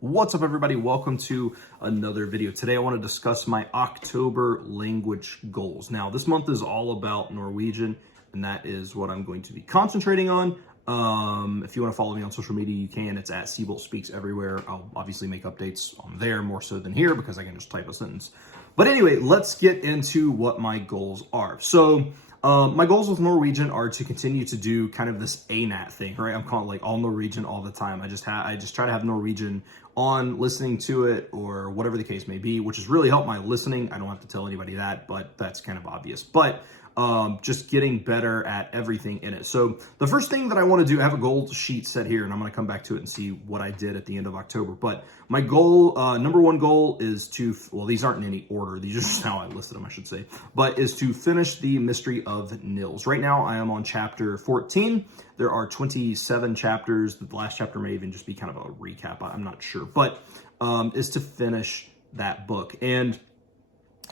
What's up, everybody? Welcome to another video. Today I want to discuss my October language goals. Now, this month is all about Norwegian, and that is what I'm going to be concentrating on. If you want to follow me on social media, you can. It's at Seabolt Speaks everywhere. I'll obviously make updates on there more so than here because I can just type a sentence. But anyway, let's get into what my goals are. So, my goals with Norwegian are to continue to do kind of this ANAT thing, right? I'm calling it like all Norwegian all the time. I just try to have Norwegian on, listening to it, or whatever the case may be, which has really helped my listening. I don't have to tell anybody that, but that's kind of obvious. But just getting better at everything in it. So the first thing that I want to do, I have a goal sheet set here, and I'm going to come back to it and see what I did at the end of October. But my goal, number one goal is to, well, these aren't in any order. These are just how I listed them, I should say, but is to finish the Mystery of Nils. Right now, I am on chapter 14. There are 27 chapters. The last chapter may even just be kind of a recap. I'm not sure, but is to finish that book. And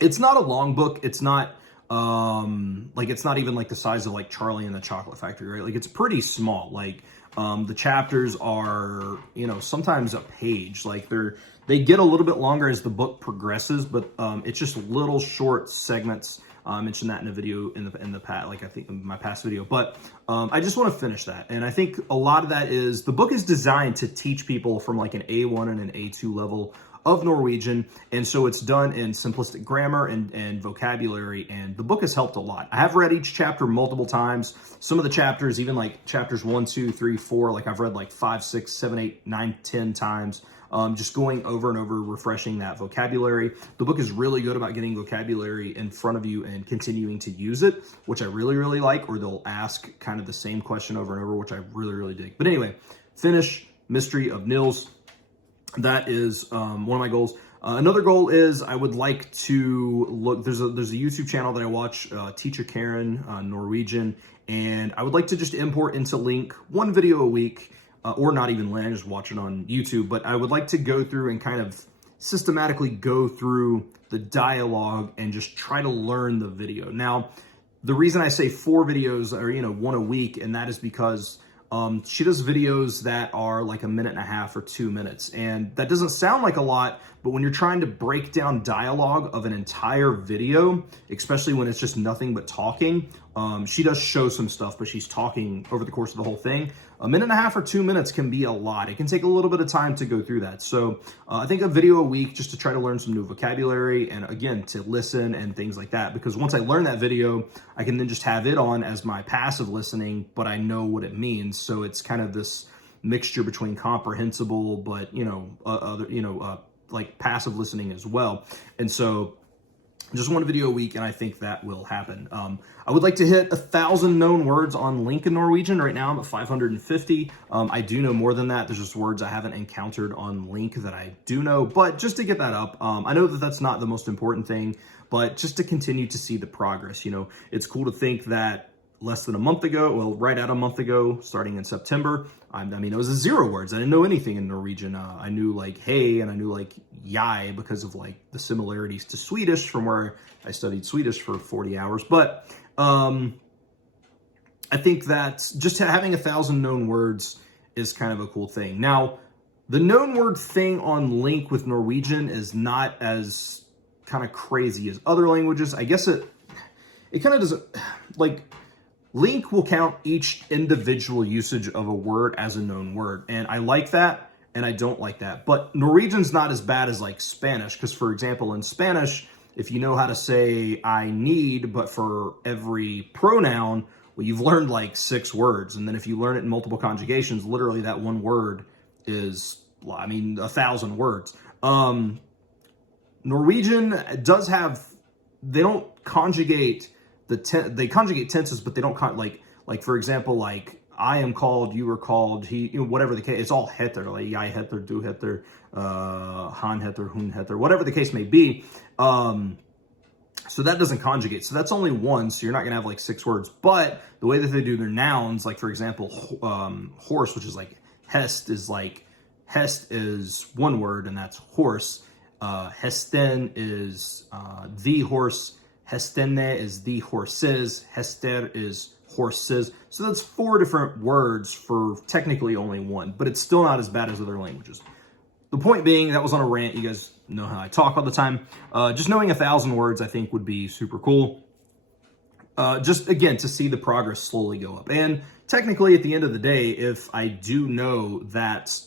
it's not a long book. It's not, like, it's not even like the size of like Charlie and the Chocolate Factory, right? Like, it's pretty small. Like, the chapters are, you know, sometimes a page. Like, they get a little bit longer as the book progresses, but it's just little short segments. I mentioned that in a video in the past, like I think in my past video, but I just want to finish that. And I think a lot of that is, the book is designed to teach people from like an A1 and an A2 level of Norwegian, and so it's done in simplistic grammar and vocabulary, and the book has helped a lot. I have read each chapter multiple times. Some of the chapters, even like chapters 1, 2, 3, 4, like I've read like 5, 6, 7, 8, 9, 10 times, just going over and over, refreshing that vocabulary. The book is really good about getting vocabulary in front of you and continuing to use it, which I really, really like, or they'll ask kind of the same question over and over, which I really, really dig. But anyway, finish Mystery of Nils. That is one of my goals. Another goal is I would like to look, there's a YouTube channel that I watch, Teacher Karen, Norwegian, and I would like to just import into Link one video a week, or not even land, just watch it on YouTube, but I would like to go through and kind of systematically go through the dialogue and just try to learn the video. Now, the reason I say 4 videos, or, you know, one a week, and that is because she does videos that are like 1.5 minutes or 2 minutes. And that doesn't sound like a lot, but when you're trying to break down dialogue of an entire video, especially when it's just nothing but talking, she does show some stuff, but she's talking over the course of the whole thing. 1.5 minutes or 2 minutes can be a lot. It can take a little bit of time to go through that. So I think a video a week just to try to learn some new vocabulary, and again, to listen and things like that. Because once I learn that video, I can then just have it on as my passive listening, but I know what it means. So it's kind of this mixture between comprehensible, but, you know, like passive listening as well. And so just one video a week, and I think that will happen. I would like to hit 1,000 known words on Link in Norwegian. Right now I'm at 550. I do know more than that. There's just words I haven't encountered on Link that I do know, but just to get that up, I know that that's not the most important thing, but just to continue to see the progress. You know, it's cool to think that less than a month ago, well, right at a month ago, starting in September, I mean, it was 0 words. I didn't know anything in Norwegian. I knew like hey, and I knew like jeg because of like the similarities to Swedish from where I studied Swedish for 40 hours. But I think that just having 1,000 known words is kind of a cool thing. Now, the known word thing on Link with Norwegian is not as kind of crazy as other languages. I guess it kind of doesn't, like, Link will count each individual usage of a word as a known word. And I like that, and I don't like that. But Norwegian's not as bad as like Spanish, because for example, in Spanish, if you know how to say I need, but for every pronoun, well, you've learned like 6 words. And then if you learn it in multiple conjugations, literally that one word is, I mean, 1,000 words. Norwegian does have, they don't conjugate they conjugate tenses, but they don't like for example, like I am called, you were called, he, you know, whatever the case, it's all heter, like jeg heter, du heter, han heter, hun heter, whatever the case may be. So that doesn't conjugate. So that's only 1. So you're not gonna have like 6 words. But the way that they do their nouns, like for example, horse, which is like hest, is 1 word, and that's horse. Hesten is the horse. Hestene is the horses. Hester is horses. So that's 4 different words for technically only 1, but it's still not as bad as other languages. the point being, that was on a rant. You guys know how I talk all the time. Just knowing 1,000 words, I think, would be super cool. Just, again, to see the progress slowly go up. And technically, at the end of the day, if I do know that,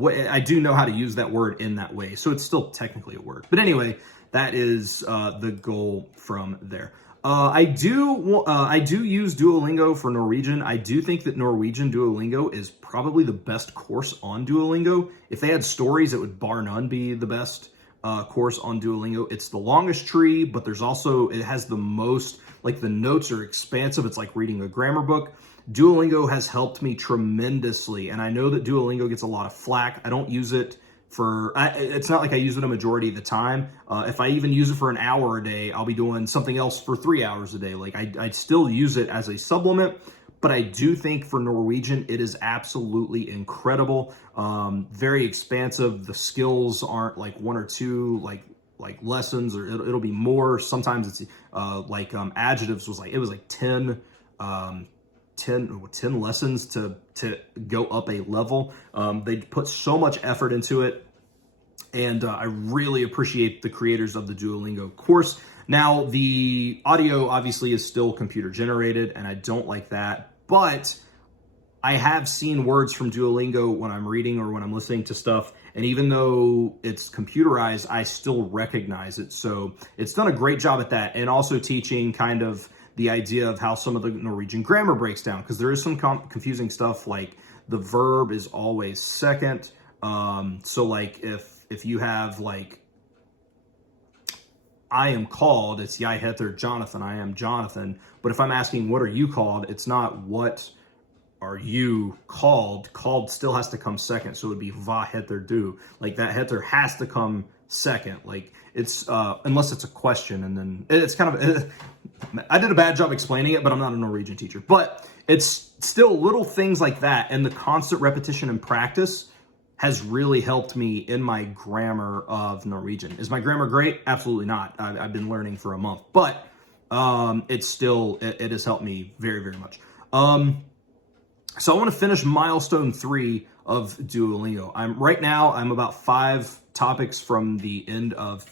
I do know how to use that word in that way. So it's still technically a word. But anyway, that is the goal from there. I do use Duolingo for Norwegian. I do think that Norwegian Duolingo is probably the best course on Duolingo. If they had stories, it would bar none be the best course on Duolingo. It's the longest tree, but there's also, it has the most, like the notes are expansive. It's like reading a grammar book. Duolingo has helped me tremendously. And I know that Duolingo gets a lot of flack. I don't use it for, it's not like I use it a majority of the time. If I even use it for an hour a day, I'll be doing something else for 3 hours a day. Like I still use it as a supplement, but I do think for Norwegian, it is absolutely incredible. Very expansive. The skills aren't like one or two, like lessons, or it'll be more. Sometimes it's adjectives was like, it was like 10 lessons to go up a level. They put so much effort into it, and I really appreciate the creators of the Duolingo course. Now, the audio obviously is still computer generated, and I don't like that, but I have seen words from Duolingo when I'm reading or when I'm listening to stuff, and even though it's computerized, I still recognize it. So it's done a great job at that, and also teaching kind of the idea of how some of the Norwegian grammar breaks down, because there is some confusing stuff, like the verb is always second. So like if you have like, I am called, it's jeg heter Jonathan, I am Jonathan. But if I'm asking, what are you called? It's not what are you called. Called still has to come second. So it would be hva heter du. Like that heter has to come second. Like it's, unless it's a question, and then it's kind of, I did a bad job explaining it, but I'm not a Norwegian teacher. But it's still little things like that. And the constant repetition and practice has really helped me in my grammar of Norwegian. Is my grammar great? Absolutely not. I've been learning for a month, but it's still, it has helped me very, very much. So I want to finish milestone 3 of Duolingo. I'm about 5 topics from the end of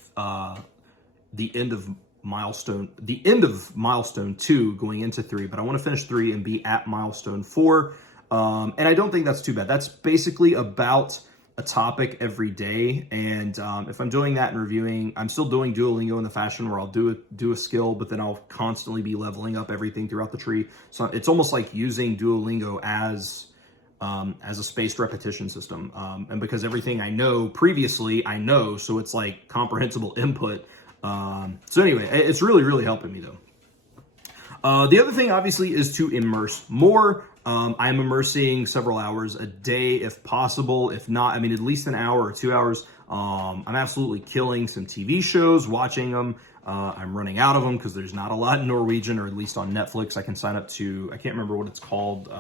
milestone 2 going into 3, but I want to finish 3 and be at milestone 4. And I don't think that's too bad. That's basically about a topic every day. And if I'm doing that and reviewing, I'm still doing Duolingo in the fashion where I'll do a skill, but then I'll constantly be leveling up everything throughout the tree. So it's almost like using Duolingo as a spaced repetition system. And because everything I know previously, I know, so it's like comprehensible input. So anyway, it's really, really helping me though. The other thing obviously is to immerse more. I'm immersing several hours a day if possible. If not, I mean, at least an hour or 2 hours. I'm absolutely killing some TV shows, watching them. I'm running out of them because there's not a lot in Norwegian, or at least on Netflix. I can sign up to, I can't remember what it's called,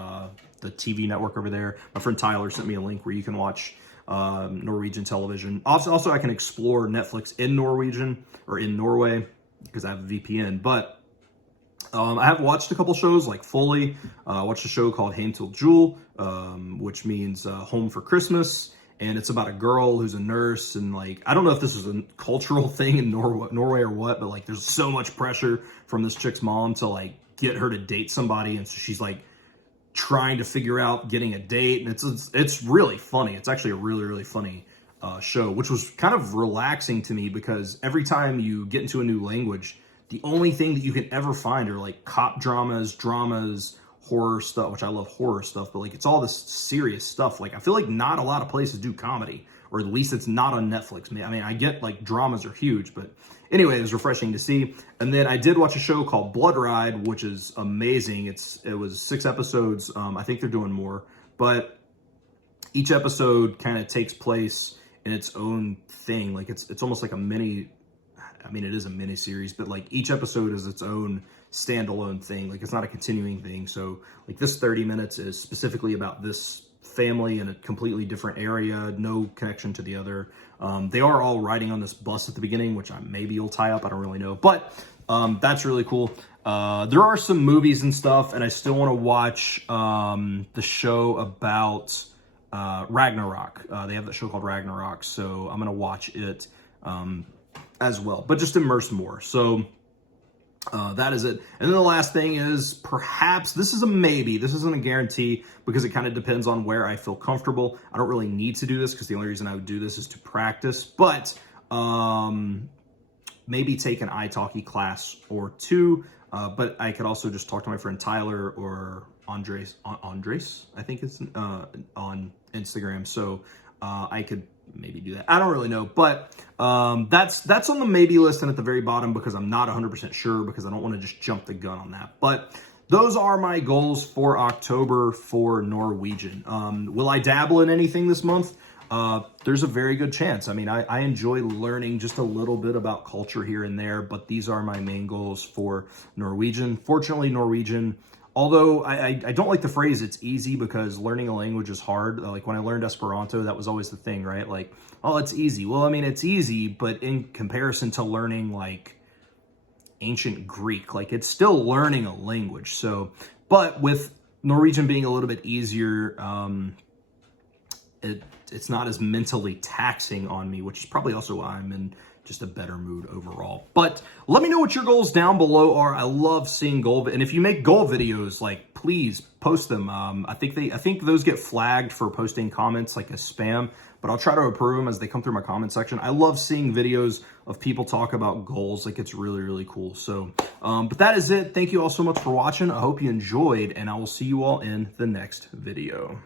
the TV network over there. My friend Tyler sent me a link where you can watch Norwegian television. Also, I can explore Netflix in Norwegian or in Norway because I have a VPN. But I have watched a couple shows like fully. I watched a show called Heim til Jul, which means home for Christmas. And it's about a girl who's a nurse. And like, I don't know if this is a cultural thing in Norway or what, but like there's so much pressure from this chick's mom to like get her to date somebody. And so she's like trying to figure out getting a date. And it's really funny. It's actually a really, really funny show, which was kind of relaxing to me because every time you get into a new language, the only thing that you can ever find are like cop dramas, horror stuff, which I love horror stuff, but like it's all this serious stuff. Like I feel like not a lot of places do comedy, or at least it's not on Netflix. I mean, I get like dramas are huge, but anyway, it was refreshing to see. And then I did watch a show called Blood Ride, which is amazing. It was 6 episodes. I think they're doing more, but each episode kind of takes place in its own thing. Like it's almost like a mini, I mean, it is a mini series, but like each episode is its own standalone thing. Like it's not a continuing thing. So like this 30 minutes is specifically about this family in a completely different area, no connection to the other. They are all riding on this bus at the beginning, which maybe will tie up. I don't really know, but that's really cool. There are some movies and stuff, and I still want to watch the show about Ragnarok. They have that show called Ragnarok, so I'm gonna watch it as well, but just immerse more. So that is it. And then the last thing is, perhaps, this is a maybe, this isn't a guarantee, because it kind of depends on where I feel comfortable. I don't really need to do this, because the only reason I would do this is to practice, but maybe take an italki class or two, but I could also just talk to my friend Tyler or Andres, I think it's on Instagram. So I could maybe do that. I don't really know, but that's on the maybe list and at the very bottom, because I'm not 100% sure, because I don't want to just jump the gun on that. But those are my goals for October for Norwegian. Will I dabble in anything this month? There's a very good chance. I mean, I enjoy learning just a little bit about culture here and there, but these are my main goals for Norwegian. Fortunately, Norwegian, although I don't like the phrase "it's easy," because learning a language is hard. Like when I learned Esperanto, that was always the thing, right? Like, oh, it's easy. Well, I mean, it's easy, but in comparison to learning like ancient Greek, like it's still learning a language. So, but with Norwegian being a little bit easier, it's not as mentally taxing on me, which is probably also why I'm in just a better mood overall. But let me know what your goals down below are. I love seeing goal, and if you make goal videos, like, please post them. I think those get flagged for posting comments like as spam, but I'll try to approve them as they come through my comment section. I love seeing videos of people talk about goals. Like, it's really, really cool. So, but that is it. Thank you all so much for watching. I hope you enjoyed, and I will see you all in the next video.